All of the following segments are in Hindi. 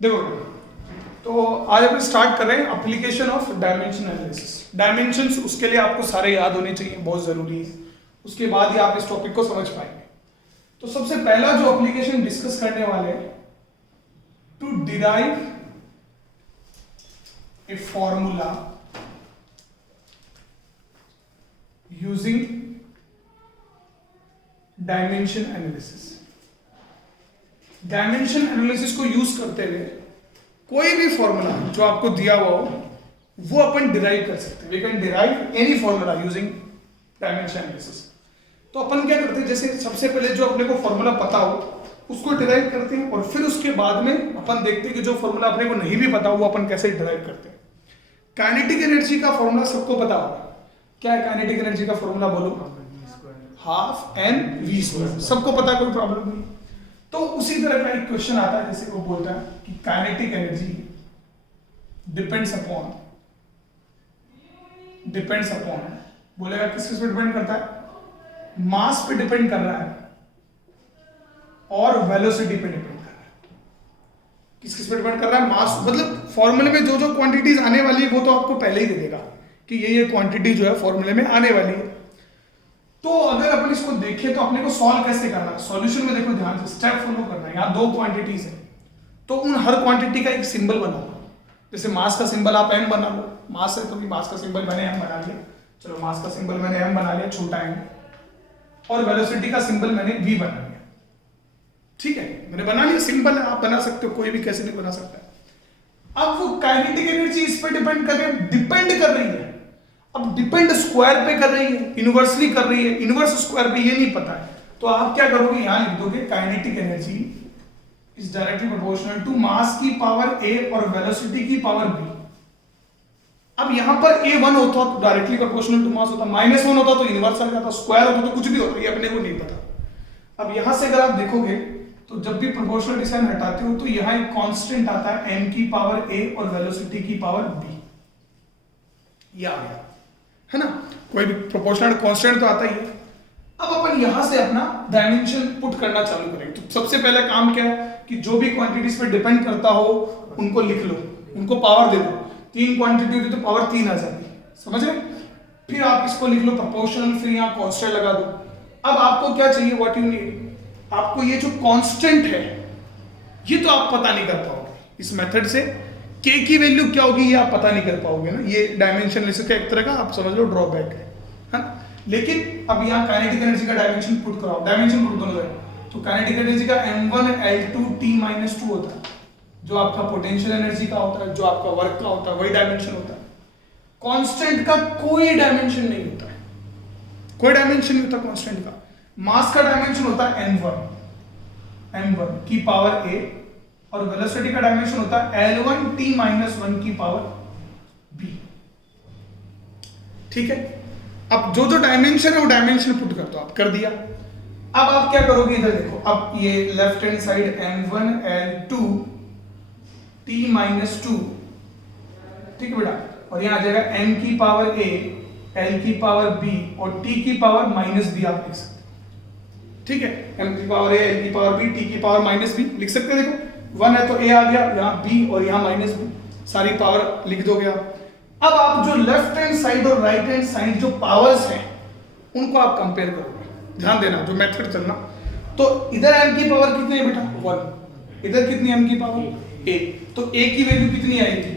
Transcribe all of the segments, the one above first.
देखो, तो आज अपन स्टार्ट कर रहे हैं application of dimension analysis. Dimensions उसके लिए आपको सारे याद होने चाहिए, बहुत जरूरी है। उसके बाद ही आप इस टॉपिक को समझ पाएंगे। तो सबसे पहला जो एप्लीकेशन डिस्कस करने वाले हैं, to derive a formula using dimension analysis. Dimension analysis को यूज करते हुए कोई भी फॉर्मूला जो आपको दिया हुआ हो वो अपन डिराइव कर सकते हैं। We can derive any formula using dimension analysis. तो अपन क्या करते हैं, जैसे सबसे पहले जो अपने को फॉर्मूला पता हो उसको डिराइव करते हैं, और फिर उसके बाद में अपन देखते हैं कि जो फॉर्मूला अपने को नहीं भी पता वो अपन कैसे डिराइव करते हैं। काइनेटिक एनर्जी का फॉर्मूला सबको पता होगा। क्या है काइनेटिक एनर्जी का फॉर्मूला? बोलो। Half n v square. सबको पता, कोई प्रॉब्लम नहीं। तो उसी तरह का एक क्वेश्चन आता है, जैसे वो बोलता है कि काइनेटिक एनर्जी डिपेंड्स अपॉन बोलेगा किस पे डिपेंड करता है? मास पे डिपेंड कर रहा है और वेलोसिटी पे डिपेंड कर रहा है। किस पे डिपेंड कर रहा है? मास, मतलब फॉर्मूले में जो जो क्वांटिटीज आने वाली है वो तो आपको पहले ही दे देगा कि ये क्वांटिटी जो है फॉर्मूले में आने वाली है। तो अगर अपन इसको देखें तो अपने को सॉल्व कैसे करना है? सॉल्यूशन में देखो ध्यान से स्टेप फॉलो करना है। यहाँ दो क्वांटिटीज है, तो उन हर क्वांटिटी का एक सिंबल बना लो। जैसे मास का सिंबल आप एम बना लो, मास है तो भी मास का सिंबल मैंने एम बना लिया। चलो मास का सिंबल मैंने एम बना लिया, छोटा एम, और वेलोसिटी का सिंबल मैंने वी बना लिया। ठीक है, मैंने बना लिया, सिंबल है, आप बना सकते हो, कोई भी कैसे नहीं बना सकता है। अब वो काइनेटिक एनर्जी इस पर डिपेंड कर रही है। अब डिपेंड स्क्वायर पे कर रही है, इनवर्सली कर रही है, इनवर्स स्क्वायर पे, ये नहीं पता है। तो आप क्या करोगे, यहां लिख दोगे kinetic energy is directly proportional to mass की पावर ए और वेलोसिटी की पावर बी। अब यहां पर ए 1 होता तो डायरेक्टली प्रोपोर्शनल टू मास होता, -1 होता तो इनवर्स आ जाता, स्क्वायर होता तो कुछ भी होता, ये अपने को नहीं पता। अब यहां से अगर आप देखोगे तो जब भी प्रोपोर्शनल डिसाइन हटाते हो तो यहां एक कांस्टेंट आता है m की पावर a और वेलोसिटी की पावर b। ये आ गया है ना, कोई भी प्रोपोर्शनल कांस्टेंट तो आता ही है। अब अपन यहां से अपना डायमेंशन पुट करना चालू करेंगे। तो सबसे पहला काम क्या है कि जो भी क्वांटिटीज पे डिपेंड करता हो उनको लिख लो, उनको पावर दे दो। 3 क्वांटिटी होती तो पावर 3 आ जाती, समझ रहे? फिर आप इसको लिख लो प्रोपोर्शनल, फिर यहाँ कांस्टेंट लगा दो। अब आपको क्या चाहिए, व्हाट यू नीड, आपको ये जो कांस्टेंट है ये तो आप पता नहीं कर पाओगे इस मेथड से। k की वैल्यू क्या होगी ये आप पता नहीं कर पाओगे ना, ये डायमेंशन एनालिसिस का एक तरह का आप समझ लो ड्रॉबैक है ना। लेकिन अब यहाँ काइनेटिक एनर्जी का डायमेंशन पुट कराओ, डायमेंशन पुट दोनों जगह। तो काइनेटिक एनर्जी का m1 L2 T-2 होता है, जो आपका पोटेंशियल एनर्जी का होता है, जो आपका वर्क का होता है, वही डायमेंशन होता है। कांस्टेंट का कोई डायमेंशन नहीं होता है, कोई डायमेंशन नहीं होता कांस्टेंट का। मास का डायमेंशन होता है m1 की पावर a, और वेलोसिटी का डायमेंशन होता है L1 T-1 की पावर b। ठीक है, अब जो जो डायमेंशन है वो डायमेंशन पुट कर दो, आप कर दिया। अब आप क्या करोगे, इधर देखो, अब ये left hand side m1 L2 T-2, ठीक है बेटा, और यहां आ जाएगा m की पावर a, L की पावर b और t की पावर -b आप लिख सकते। ठीक है, m की पावर a, L की पावर b, t की पावर -b लिख सकते हैं। देखो 1 है तो a आ गया, यहाँ b और यहाँ -b, सारी पावर लिख दोगे आप। अब आप जो लेफ्ट हैंड साइड और राइट हैंड साइड जो पावर्स हैं उनको आप कंपेयर करोगे। ध्यान देना जो मेथड चलना। तो इधर m की पावर कितनी है बेटा? 1। इधर कितनी m की पावर? a। तो a की वैल्यू कितनी आएगी?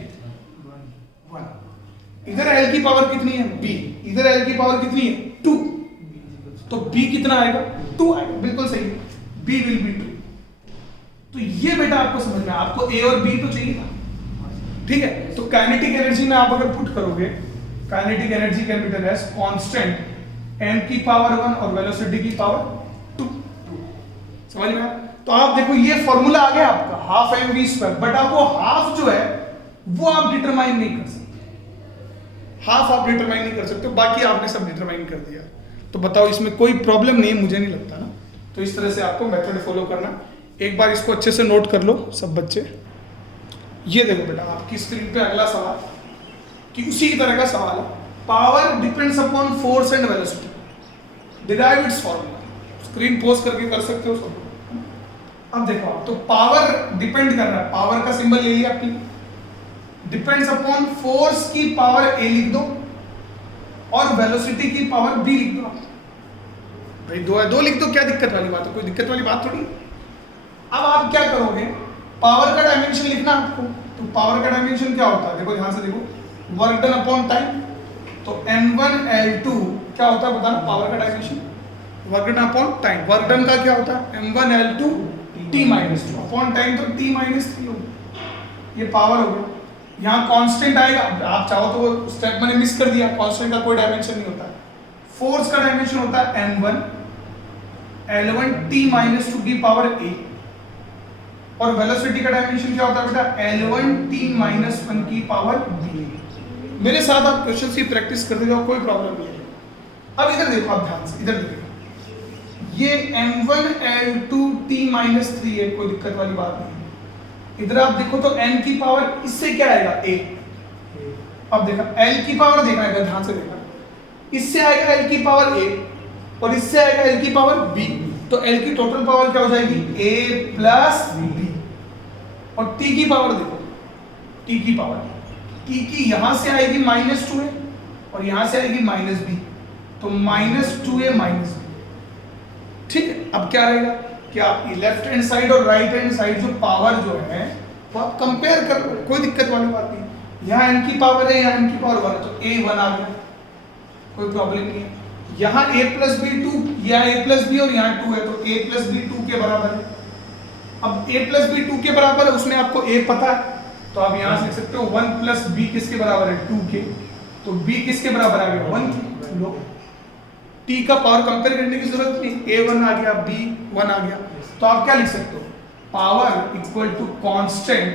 1। इधर l की पावर कितनी है? b। इधर l की पावर कितनी है? 2। तो b कितना आएगा? 2 आएगा, बिल्कुल सही, b विल बी 2। तो ये बेटा आपको समझ में, आपको a और b तो चाहिए था। ठीक है, तो काइनेटिक एनर्जी में आप अगर पुट करोगे, kinetic energy can be as constant m की पावर 1 और वेलोसिटी की पावर 2। समझ में? तो आप देखो ये फॉर्मूला आ गया आपका half m v square, but आप वो हाफ जो है वो आप डिटरमाइन नहीं कर सकते। हाफ आप डिटरमाइन नहीं कर सकते, बाकी आपने सब डिटरमाइन कर दिया। तो बताओ इसमें कोई प्रॉब्लम नहीं है, मुझे नहीं लगता ना। तो इस तरह से आपको मेथड फॉलो करना। एक बार इसको अच्छे से नोट कर लो सब बच्चे। ये देखो बेटा आपकी स्क्रीन पे अगला सवाल, कि उसी की तरह का सवाल है, power depends upon force and velocity, derive it's formula. Screen pose करके कर सकते हो सब। अब देखो आप, तो पावर डिपेंड कर रहा है, पावर का सिंबल ले लिया P, डिपेंड्स अपॉन फोर्स की पावर A लिख दो और वेलोसिटी की पावर B लिख दो। भाई दो लिख दो, क्या दिक्कत वाली बात है, कोई दिक्कत वाली बात थोड़ी। अब आप क्या करोगे, पावर का डायमेंशन लिखना आपको, तो पावर का डायमेंशन क्या होता है, देखो ध्यान से देखो, वर्क डन अपॉन टाइम, तो m1 L2 क्या होता है बताना, पावर का dimension work done upon time, work done का क्या होता है m1 L2 t-2 upon time, तो t-3 होगा, ये पावर हो गया। यहाँ कांस्टेंट आएगा, आप चाहो तो वो स्टेप मैंने मिस कर दिया, कांस्टेंट का कोई डायमेंशन नहीं होता है, फोर्स का डायमेंशन होता है m1 L1 t-2 की पावर a, और वेलोसिटी का डायमेंशन क्या होता है बेटा, L1 t-1 की पावर b। मेरे साथ आप क्वेश्चन की प्रैक्टिस करते जाओ, कोई प्रॉब्लम नहीं है। अब इधर देखो आप ध्यान से, इधर देखो, ये m1 L2 t-3 है, कोई दिक्कत वाली बात नहीं है। इधर आप देखो तो n की पावर इससे क्या आएगा a, अब देखा l की पावर देखना है, ध्यान से देखना, इससे आएगा l की पावर a और इससे आएगा l की पावर b, तो l की टोटल पावर क्या हो जाएगी a प्लस b, और t की पावर देखो, t की पावर, t की यहां से आएगी -2a और यहां से आएगी -b, तो -2a -b। ठीक है, अब क्या रहेगा कि आप लेफ्ट हैंड साइड और राइट हैंड साइड जो पावर जो है वो आप कंपेयर कर लो, कोई दिक्कत वाली बात नहीं। यहाँ n की पावर है, यहाँ n की पावर 1 है, तो a 1 आ गया, कोई प्रॉब्लम नहीं है। यहाँ a प्लस बी 2, यहाँ a प्लस बी और यहाँ 2 है, तो a प्लस बी 2 के बराबर है। अब a प्लस बी 2 के बराबर है, उसमें आपको a पता है, तो आप यहाँ से लिख सकते हो 1 प्लस बी किसके बराबर है 2 के, तो b किसके बराबर आ गया 1 के। लो, t का पावर कंपेयर करने की जरूरत नहीं, a 1 आ गया, b 1 आ गया, तो आप क्या लिख सकते हो, power equal to constant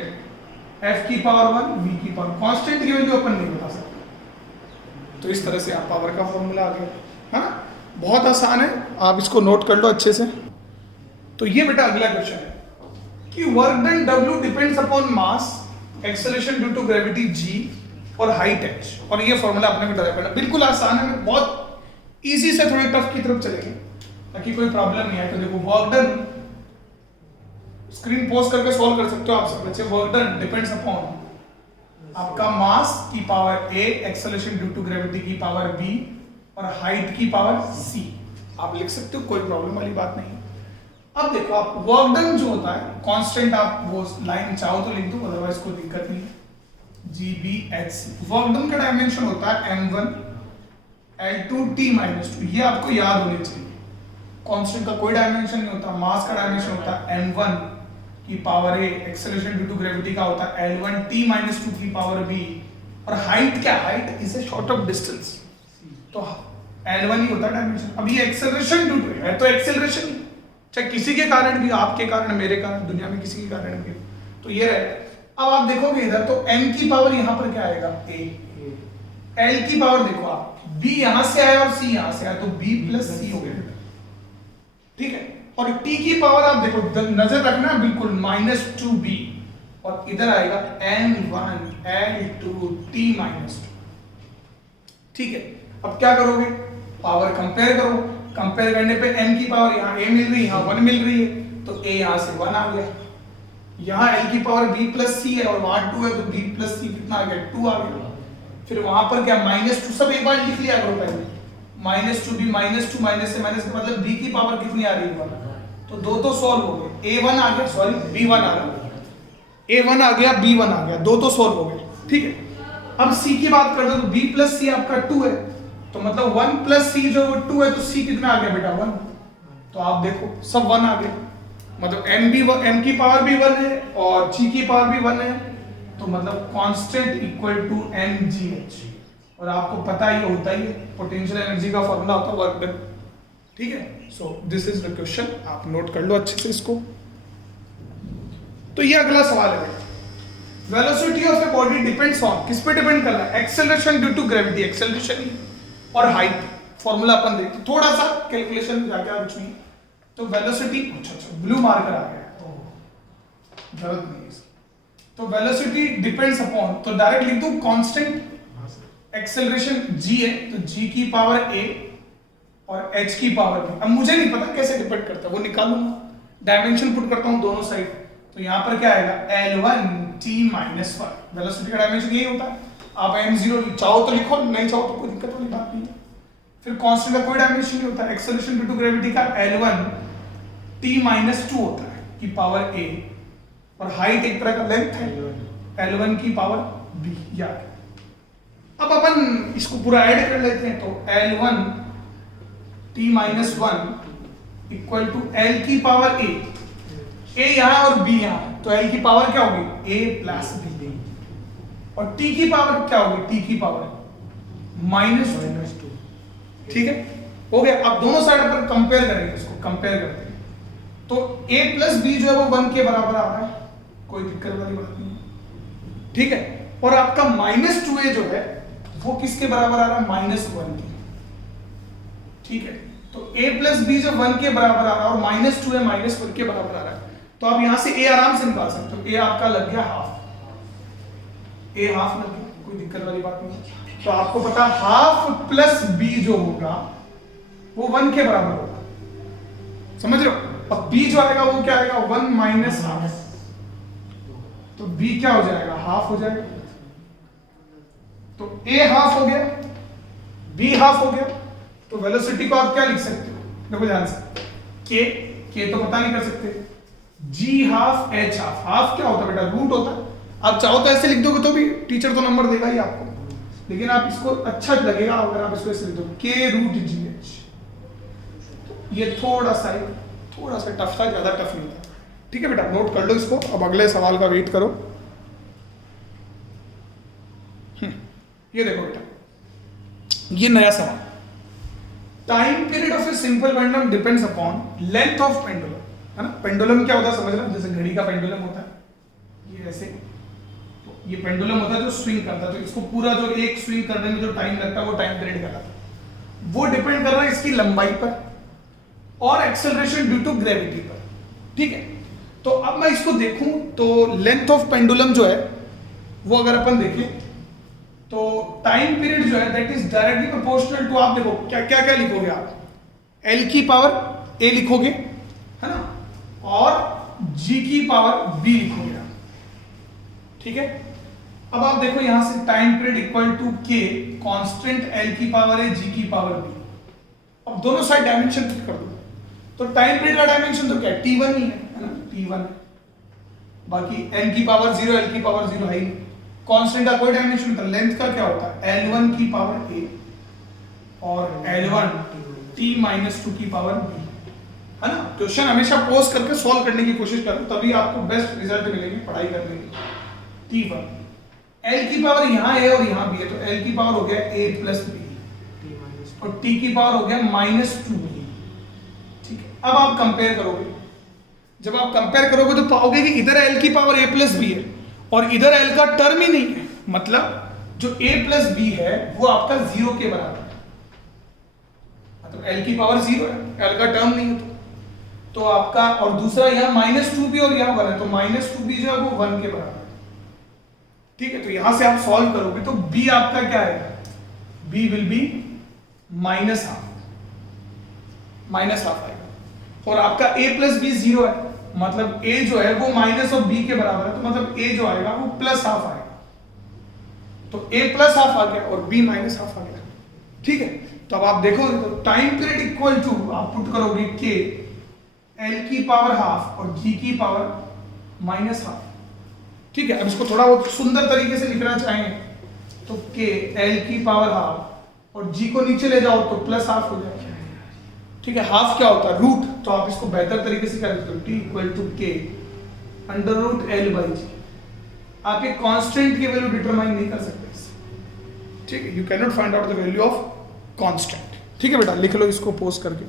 f की पावर 1 v की पावर, कांस्टेंट की वैल्यू अपन नहीं बता सकते, तो इस तरह से आप पावर का फॉर्मूला आ गया, है ना, बहुत आसान है, आप इसको नोट कर लो अच्छे से। तो ये बेटा अगला क्वेश्चन है कि work done w depends upon mass, acceleration due to gravity g और हाइट h, और ये फॉर्मूला आपने बता दिया, बिल्कुल आसान है, बहुत इजी से थोड़ी टफ की तरफ चलेंगे ताकि कोई प्रॉब्लम नहीं है। तो देखो वर्क डन, स्क्रीन पोज करके सॉल्व कर सकते हो आप सब बच्चे। वर्क डन डिपेंड्स अपॉन आपका मास की power a, acceleration due to gravity की पावर b और हाइट की पावर c, आप लिख सकते हो, कोई प्रॉब्लम वाली बात नहीं। अब देखो आप वर्क डन जो होता है कांस्टेंट, आप वो लाइन चाहो तो लिख दो, अदरवाइज कोई दिक्कत नहीं है, GBHC। वर्क डन का डायमेंशन होता है m1 L2 t-2, ये आपको याद होने चाहिए। कांस्टेंट का कोई डायमेंशन नहीं होता, मास का डायमेंशन होता है m1 की power a, acceleration due to gravity का होता है L1 t-2 की पावर b, और हाइट क्या, height is a short of distance, तो L1 ही होता है डायमेंशन। अब ये एक्सेलरेशन ड्यू टू है, तो एक्सेलरेशन चाहे किसी के कारण भी, आपके कारण, मेरे कारण, दुनिया में किसी के कारण भी, तो ये रहेगा। अब आप देखोगे इधर तो m की पावर यहां पर क्या आएगा a, l की पावर देखो आप, b यहां से आया और c यहां से आया, तो b प्लस c हो गया, ठीक है। और t की पावर आप देखो, नजर रखना बिल्कुल, -2b, और इधर आएगा n1 L2 t-2, ठीक है। अब क्या करोगे, पावर कंपेयर करो, कंपेयर करने पे n की पावर यहाँ a मिल रही है, यहाँ 1 मिल रही है, तो a यहाँ से 1 आ गया, यहाँ l की पावर b प्लस c है और वहां 2 है, तो b प्लस c कितना आ गया 2 आ गया। फिर वहां पर क्या -2, सब एक बार लिख लिया करो पहले, -2b, -2 माइनस से माइनस का मतलब b की पावर कितनी आ रही है 1, तो दो तो सॉल्व हो गए, a1 आ गया, सॉरी b1 आ गया, a1 आ गया, b1 आ गया, दो तो सॉल्व हो गए, ठीक है। अब c की बात कर दो, तो b प्लस c आपका 2 है, तो मतलब 1 प्लस c जो 2 है, तो c कितना आ गया बेटा 1, तो आप देखो सब 1 आ गया, मतलब m की पावर भी 1 है और g की पावर भी 1 है, तो मतलब कांस्टेंट इक्वल टू mgh, और आपको पता ही होता ही है पोटेंशियल एनर्जी का फॉर्मूला होता है वर्क डन, ठीक है। So this is the question, आप नोट कर लो अच्छे से इसको। तो ये अगला सवाल है, velocity of a body depends on, किस पे डिपेंड कर रहा है, acceleration due to gravity, acceleration और हाइट, फॉर्मूला अपन देखते, थोड़ा सा कैलकुलेशन जाके कुछ नहीं, तो वेलोसिटी, अच्छा ब्लू मार्कर आ गया, तो जरूरत नहीं है, तो वेलोसिटी डिपेंड्स अपॉन, तो डायरेक्ट लिख दूं कांस्टेंट, एक्सेलरेशन g है, तो g की पावर a और h की पावर b। अब मुझे नहीं पता कैसे डिपेंड करता है, वो निकालूंगा, डायमेंशन पुट करता हूं दोनों साइड, तो यहां पर क्या आएगा L1 t माइनस 1। वेलोसिटी का डायमेंशन यही होता है। आप m0 चाहो तो लिखो, नहीं चाहो तो कोई दिक्कत वाली बात नहीं है। फिर कांस्टेंट का कोई डायमेंशन नहीं होता। एक्सेलरेशन ड्यू टू ग्रेविटी का L1 t माइनस 2 होता है की पावर a, और हाइट एक तरह का लेंथ है L1 की पावर b। याद, अब अपन इसको पूरा ऐड कर लेते हैं, तो L1 t minus 1 equal to L की पावर a, a यहां और b यहां, तो L की पावर क्या होगी a प्लस b, और t की पावर क्या होगी t की पावर माइनस 2। ठीक है, हो गया। अब दोनों साइड पर कंपेयर करेंगे, इसको कंपेयर करते हैं, तो a प्लस b जो है वो 1 के बराबर आ रहा है, कोई दिक्कत वाली बात नहीं है। ठीक है, और आपका माइनस 2a जो है वो किसके बराबर आ रहा है माइनस 1 के। ठीक है, तो a प्लस b जो 1 के बराबर आ रहा है और माइनस 2a माइनस 1 के बराबर आ रहा है, तो आप यहां से a आराम से निकाल सकते हो। a आपका लग गया हाफ, a हाफ लग गया, कोई दिक्कत वाली बात नहीं। तो आपको पता हाफ प्लस b जो होगा वो 1 के बराबर होगा, समझ रहे हो। अब b जो आएगा वो क्या आएगा 1 माइनस हाफ, तो b क्या हो जाएगा हाफ हो जाएगा। तो a हाफ हो गया, b हाफ हो गया, तो वेलोसिटी को आप क्या लिख सकते हो, देखो ध्यान से, k तो पता नहीं कर सकते, g half h half. Half क्या होता है बेटा रूट होता है। आप चाहो तो ऐसे लिख दोगे तो भी टीचर तो नंबर देगा ही आपको, लेकिन आप इसको अच्छा लगेगा अगर आप इसको ऐसे लिख दो k रूट gh। ये थोड़ा सा टफ था, ज्यादा टफ नहीं था। ठीक है बेटा, नोट कर लो इसको। अब अगले सवाल का वेट करो। ये देखो बेटा, ये नया सवाल, time period of a simple pendulum depends upon length of pendulum, है ना। पेंडुलम क्या होता है समझ रहे, जैसे घड़ी का पेंडुलम होता है ये ऐसे, तो ये पेंडुलम होता है जो स्विंग करता है, तो इसको पूरा जो एक स्विंग करने में जो टाइम लगता है वो टाइम पीरियड कहलाता है। वो डिपेंड कर रहा है इसकी लंबाई पर और एक्सेलरेशन ड्यू टू ग्रेविटी पर। ठीक है, तो अब मैं इसको देखूं तो लेंथ ऑफ पेंडुलम जो है वो अगर अपन देखें तो टाइम पीरियड जो है that is directly proportional to, आप देखो क्या क्या क्या लिखोगे आप, L की पावर a लिखोगे, है ना, और g की पावर b लिखोगे आप। ठीक है, अब आप देखो यहां से time period equal to k constant L की पावर है g की पावर b। अब दोनों साइड डायमेंशन फिट कर दो, तो टाइम पीरियड का डायमेंशन तो क्या है t1 ही है ना, t1। बाकी n की पावर 0 L की पावर 0 है ही। कांस्टेंट का कोई डायमेंशन नहीं, लेंथ का क्या होता है L1 की पावर a और L1 t माइनस 2 की पावर b, है ना। क्वेश्चन हमेशा पोज करके सॉल्व करने की कोशिश करो, तभी आपको बेस्ट रिजल्ट मिलेगी पढ़ाई करने की। t1 L की पावर यहाँ a और यहाँ b है, तो L की पावर हो गया a प्लस b और t की पावर हो गया माइनस 2b। ठीक है, अब आप कंपेयर करोगे, जब आप कंपेयर करोगे तो पाओगे कि इधर L की पावर a प्लस b है और इधर L का टर्म ही नहीं है, मतलब जो a प्लस b है वो आपका 0 के बराबर है, मतलब L की पावर 0 है, L का टर्म नहीं है, तो आपका, और दूसरा यहाँ माइनस 2b और यहाँ 1 है, तो माइनस 2b जो है वो 1 के बराबर है। ठीक है, तो यहां से आप सॉल्व करोगे तो b आपका क्या आएगा, b will be minus half आएगा, और आपका a प्लस b 0 है, मतलब a जो है वो माइनस और b के बराबर है, तो मतलब a जो आएगा वो प्लस हाफ आएगा, तो a प्लस हाफ आ गया और b माइनस हाफ आ गया। ठीक है, तो अब आप देखो तो टाइम पीरियड इक्वल टू आप पुट करोगे k L की पावर हाफ और g की पावर माइनस हाफ। ठीक है, अब इसको थोड़ा बहुत सुंदर तरीके से लिखना चाहेंगे तो k L की पावर हाफ और g को नीचे ले जाओ तो प्लस हाफ हो जाएगा। ठीक है, हाफ क्या होता है रूट, तो आप इसको बेहतर तरीके से क्या लिखते हो, t equal to k under root L by g। आप एक कांस्टेंट की वैल्यू डिटरमाइन नहीं कर सकते इससे। ठीक है, you can not find out the value of constant. ठीक है बेटा, लिख लो इसको पोस्ट करके।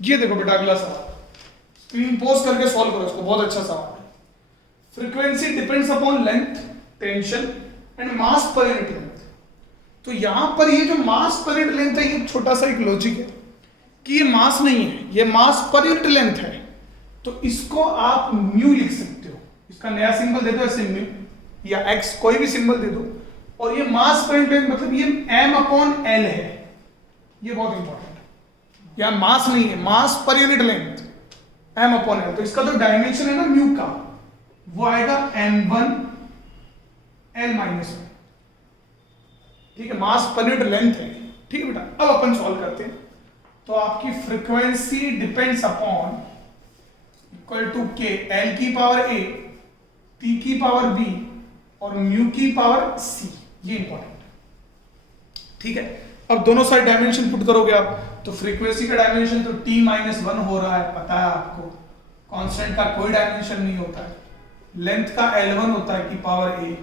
ये देखो बेटा अगला सवाल, स्क्रीन पोस्ट करके सॉल्व करो इसको, बहुत अच्छा सवाल है। Frequency depends upon length, tension and mass per unit length. तो यहां पर ये जो मास पर यूनिट लेंथ है, ये छोटा सा एक लॉजिक है कि ये मास नहीं है, ये मास पर यूनिट लेंथ है, तो इसको आप म्यू लिख सकते हो। इसका नया सिंबल दे दो ऐसे म्यू या एक्स, कोई भी सिंबल दे दो, और ये मास पर यूनिट लेंथ मतलब ये m अपॉन l है, ये बहुत इंपॉर्टेंट है। या मास नहीं है, mass per unit length m upon l। तो इसका जो डायमेंशन है ना म्यू का, वो आएगा m1 l माइनस 1। ठीक है, मास पर यूनिट लेंथ है। ठीक है बेटा, अब अपन सॉल्व करते हैं। तो आपकी frequency depends upon equal to k l की पावर a, p की पावर b और म्यू की पावर c। ये इंपॉर्टेंट है। ठीक है, अब दोनों साइड डायमेंशन पुट करोगे आप, तो फ्रीक्वेंसी का डायमेंशन तो t माइनस 1 हो रहा है, पता है आपको। कांस्टेंट का कोई डायमेंशन नहीं होता है। लेंथ का L1 होता है की पावर a।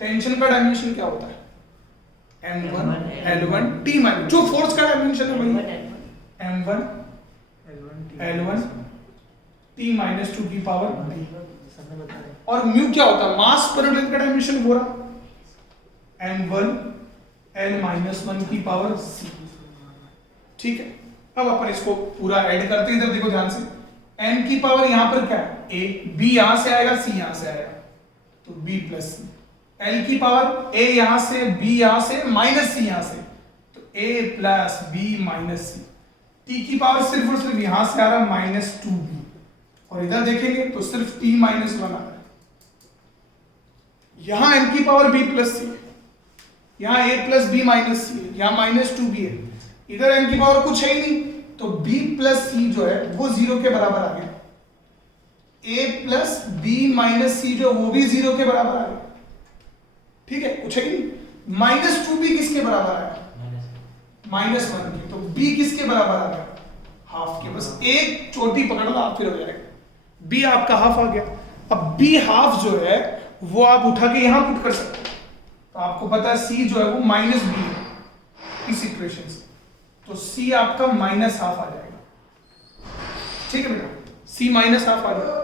टेंशन का डायमेंशन क्या होता है? m1 L1 t माइनस, जो फोर्स का डायमेंशन है वही m1 L1 t माइनस 2 की पावर b। और म्यू क्या होता है? मास पर यूनिट का डायमेंशन हो रहा m1 l माइनस 1 की पावर c। ठीक है, अब अपन इसको पूरा ऐड करते हैं। इधर देखो ध्यान से, n की पावर यहां पर क्या है? a, b यहां से आएगा, c यहां से आएगा, तो b प्लस c। l की पावर a यहां से, b यहां से, माइनस c यहां से, तो a plus b minus c। t की पावर सिर्फ और सिर्फ यहां से आ रहा है माइनस 2b, और इधर देखेंगे तो सिर्फ t माइनस 1 आ रहा है। यहां n की पावर b प्लस c, यहां a plus b minus c है, यहां माइनस 2b है, इधर n की पावर कुछ है ही नहीं, तो b प्लस c जो है वो 0 के बराबर आ गया। a plus b minus c जो वो भी 0 के बराबर आ गया। ठीक है, कुछ है ही नहीं। माइनस 2b किसके बराबर आया? माइनस 1 के। तो b किसके बराबर आ गया? हाफ के। बस एक चोटी पकड़ लो आप, फिर हो जाएगा। b आपका हाफ आ गया। अब b हाफ जो है वो आप उठा के यहां पुट कर सकते हो। तो आपको पता है c जो है वो माइनस b है इस इक्वेशन से, तो c आपका माइनस हाफ आ जाएगा। ठीक है बेटा, c माइनस हाफ आ गया।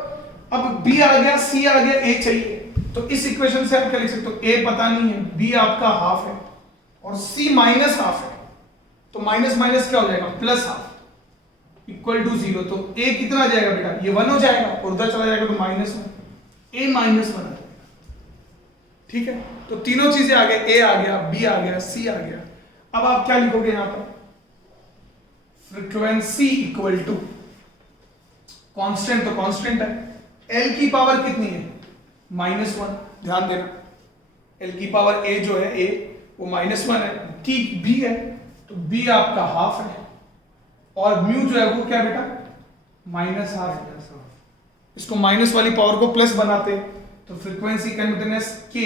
अब b आ गया, c आ गया, a चाहिए, तो इस इक्वेशन से आप क्या लिख सकते हो? a पता नहीं है, b आपका हाफ है और c माइनस हाफ है, तो माइनस माइनस क्या हो जाएगा? Plus half equal to 0। तो a कितना आ जाएगा बेटा? ये 1 हो जाएगा, और उधर चला जाएगा तो माइनस 1, a माइनस 1 आ जाएगा। ठीक है, तो तीनों चीजें आ गए, a आ गया, b आ गया, c आ गया। अब आप क्या लिखोगे यहां पर? फ्रीक्वेंसी इक्वल टू कांस्टेंट, तो कांस्टेंट है, l की पावर कितनी है? माइनस 1। ध्यान देना, l की पावर a जो है a वो माइनस 1 है, t b है, तो b आपका हाफ है, और म्यू जो है वो क्या बेटा? माइनस हाफ है। इसको माइनस वाली पावर को प्लस बनाते हैं, तो फ्रीक्वेंसी का इम्पीडेंस k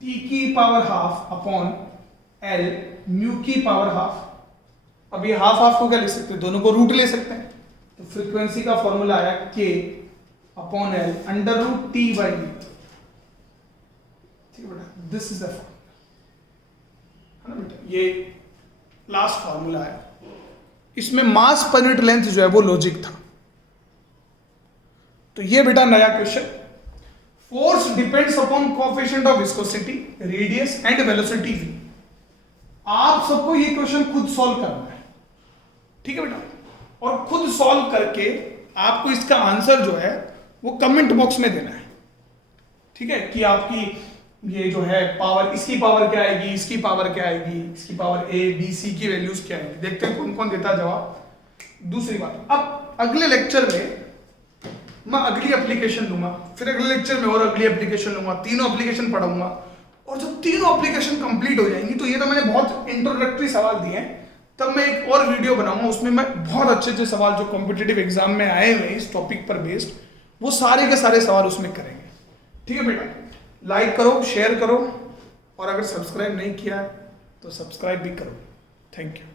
t की power half upon l mu की पावर हाफ। अब ये हाफ हाफ को क्या लिख सकते हैं? दोनों को रूट ले सकते हैं, तो फ्रीक्वेंसी का फॉर्मूला आया k upon l under root t by b। ठीक है बेटा, दिस इज द फॉर्मूला, है ना बेटा? ये लास्ट फॉर्मूला है। इसमें मास पर यूनिट लेंथ जो है वो लॉजिक था। तो ये बेटा नया question, force depends upon coefficient of viscosity, radius and velocity v। आप सबको ये क्वेश्चन खुद सॉल्व करना है। ठीक है बेटा, और खुद सॉल्व करके आपको इसका आंसर जो है वो कमेंट बॉक्स में देना है। ठीक है, कि आपकी ये जो है पावर, इसकी पावर क्या आएगी, इसकी पावर क्या आएगी, इसकी पावर a b c की वैल्यूज क्या आएगी। देखते हैं कौन कौन देता जवाब। दूसरी बात, अब अगले लेक्चर में मैं अगली एप्लीकेशन लूंगा, फिर अगले लेक्चर में और अगली एप्लीकेशन लूंगा, तीनों एप्लीकेशन पढ़ाऊंगा, और जब तीनों एप्लीकेशन कंप्लीट हो जाएंगी, तो ये तो मैंने बहुत इंट्रोडक्टरी सवाल दिए हैं, तब मैं एक और वीडियो बनाऊंगा, उसमें मैं बहुत अच्छे अच्छे सवाल जो कॉम्पिटिटिव एग्जाम में आए हुए हैं इस टॉपिक पर बेस्ड, वो सारे के सारे सवाल उसमें करेंगे। ठीक है बेटा, लाइक करो, शेयर करो, और अगर सब्सक्राइब नहीं किया है तो सब्सक्राइब भी करो। Thank you.